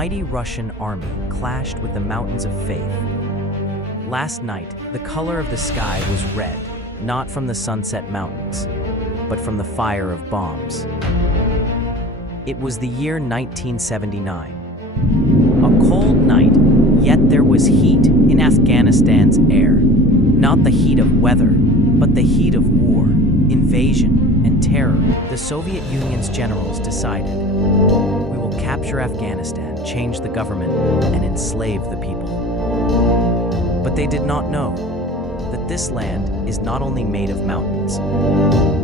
mighty Russian army clashed with the mountains of faith. Last night, the color of the sky was red, not from the sunset mountains, but from the fire of bombs. It was the year 1979. A cold night, yet there was heat in Afghanistan's air. Not the heat of weather, but the heat of war, invasion, and terror. The Soviet Union's generals decided, we will capture Afghanistan, change the government, and enslave the people. But they did not know that this land is not only made of mountains,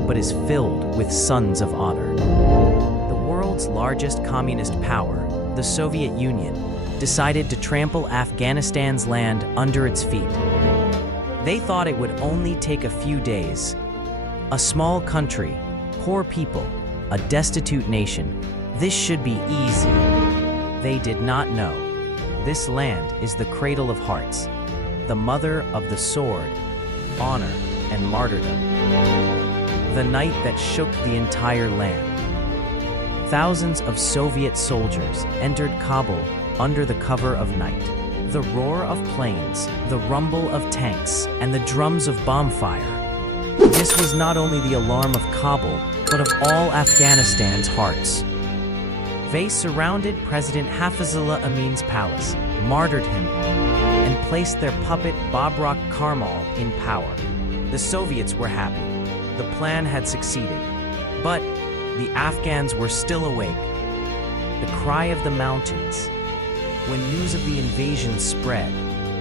but is filled with sons of honor. The world's largest communist power, the Soviet Union, decided to trample Afghanistan's land under its feet. They thought it would only take a few days. A small country, poor people, a destitute nation. This should be easy. They did not know. This land is the cradle of hearts, the mother of the sword, honor, and martyrdom. The night that shook the entire land. Thousands of Soviet soldiers entered Kabul under the cover of night. The roar of planes, the rumble of tanks, and the drums of bomb fire. This was not only the alarm of Kabul, but of all Afghanistan's hearts. They surrounded President Hafizullah Amin's palace, martyred him, and placed their puppet Babrak Karmal in power. The Soviets were happy. The plan had succeeded. But the Afghans were still awake. The cry of the mountains. When news of the invasion spread,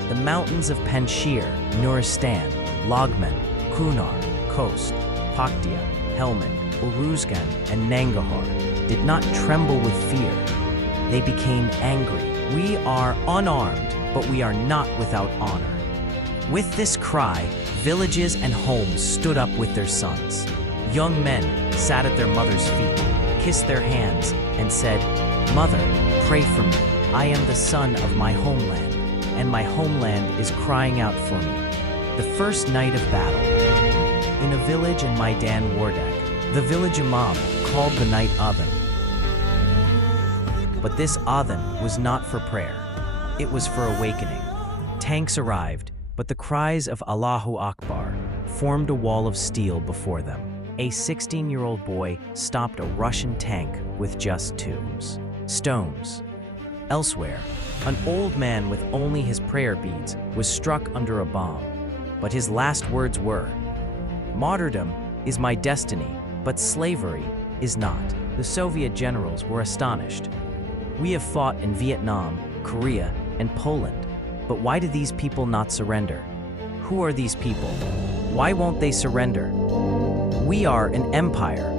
the mountains of Panjshir, Nuristan, Logman, Kunar, Khost, Paktia, Helmand, Uruzgan, and Nangarhar did not tremble with fear. They became angry. We are unarmed, but we are not without honor. With this cry, villages and homes stood up with their sons. Young men sat at their mother's feet, kissed their hands, and said, "Mother, pray for me. I am the son of my homeland, and my homeland is crying out for me." The first night of battle. In a village in Maidan Wardak, the village imam called the night adhan. But this adhan was not for prayer. It was for awakening. Tanks arrived, but the cries of Allahu Akbar formed a wall of steel before them. A 16-year-old boy stopped a Russian tank with just two stones. Elsewhere, an old man with only his prayer beads was struck under a bomb, but his last words were, "Martyrdom is my destiny, but slavery is not." The Soviet generals were astonished. We have fought in Vietnam, Korea, and Poland, but why do these people not surrender? Who are these people? Why won't they surrender? We are an empire.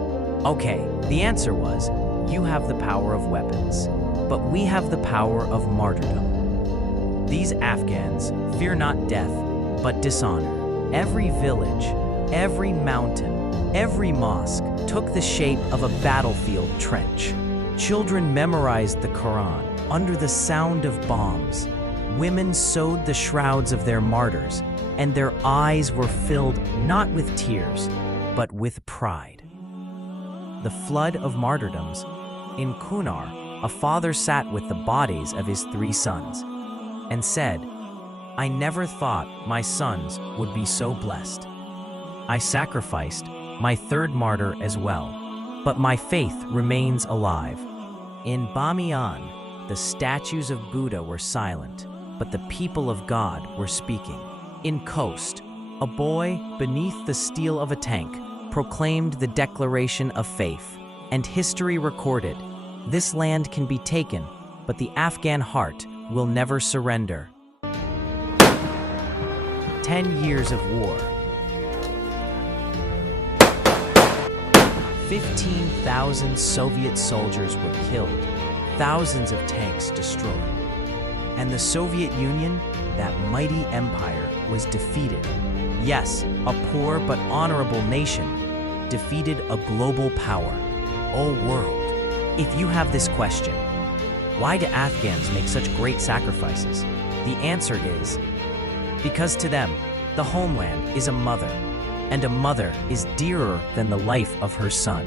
Okay, the answer was, you have the power of weapons. But we have the power of martyrdom. These Afghans fear not death, but dishonor. Every village, every mountain, every mosque took the shape of a battlefield trench. Children memorized the Quran under the sound of bombs. Women sewed the shrouds of their martyrs, and their eyes were filled not with tears, but with pride. The flood of martyrdoms. In Kunar, a father sat with the bodies of his 3 sons and said, "I never thought my sons would be so blessed. I sacrificed my 3rd martyr as well, but my faith remains alive." In Bamiyan, the statues of Buddha were silent, but the people of God were speaking. In Khost, a boy beneath the steel of a tank proclaimed the declaration of faith, and history recorded, this land can be taken, but the Afghan heart will never surrender. 10 years of war. 15,000 Soviet soldiers were killed, thousands of tanks destroyed. And the Soviet Union, that mighty empire, was defeated. Yes, a poor but honorable nation, defeated a global power. O world, if you have this question, why do Afghans make such great sacrifices? The answer is, because to them, the homeland is a mother, and a mother is dearer than the life of her son.